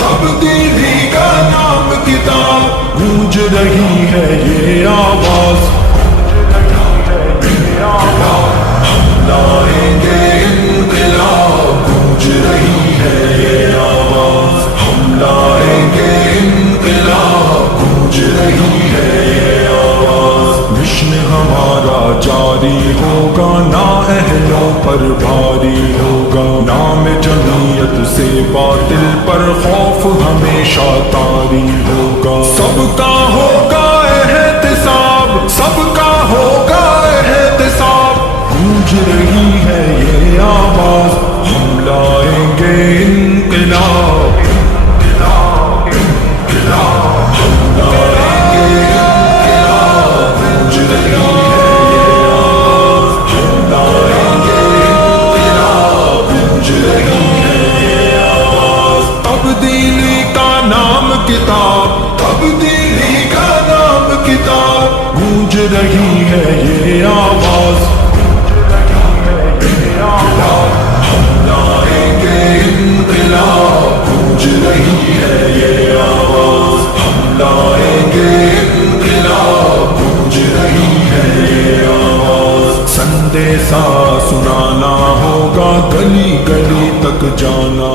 تبدیلی کا نام کتاب، گونج رہی ہے یہ آواز، ہم لائیں گے انقلاب، گونج رہی ہے یہ آواز، ہم لائیں گے انقلاب، گونج رہی ہے یہ آواز، مشن ہمارا جاری ہوگا، نا اہلوں پر بھاری ہوگا، نام جمعیت سے باطل پر خوف ہمیشہ طاری ہوگا، سب کا ہوگا احتساب، سب کا ہوگا احتساب، گونج رہی ہے یہ آواز، ہم لائیں گے انقلاب، ہم لائیں گے انقلاب، گونج رہی ہے یہ آواز، ہم لائیں گے انقلاب، گونج رہی ہے یہ آواز، تبدیلی کا نام کتاب، تبدیلی کا نام کتاب، گونج رہی ہے یہ آواز، ہم لائیں گے انقلاب، گونج رہی ہے یہ آواز، ہم لائیں گے انقلاب، گونج رہی ہے یہ آواز، سندیسا سنانا ہوگا، گلی گلی تک جانا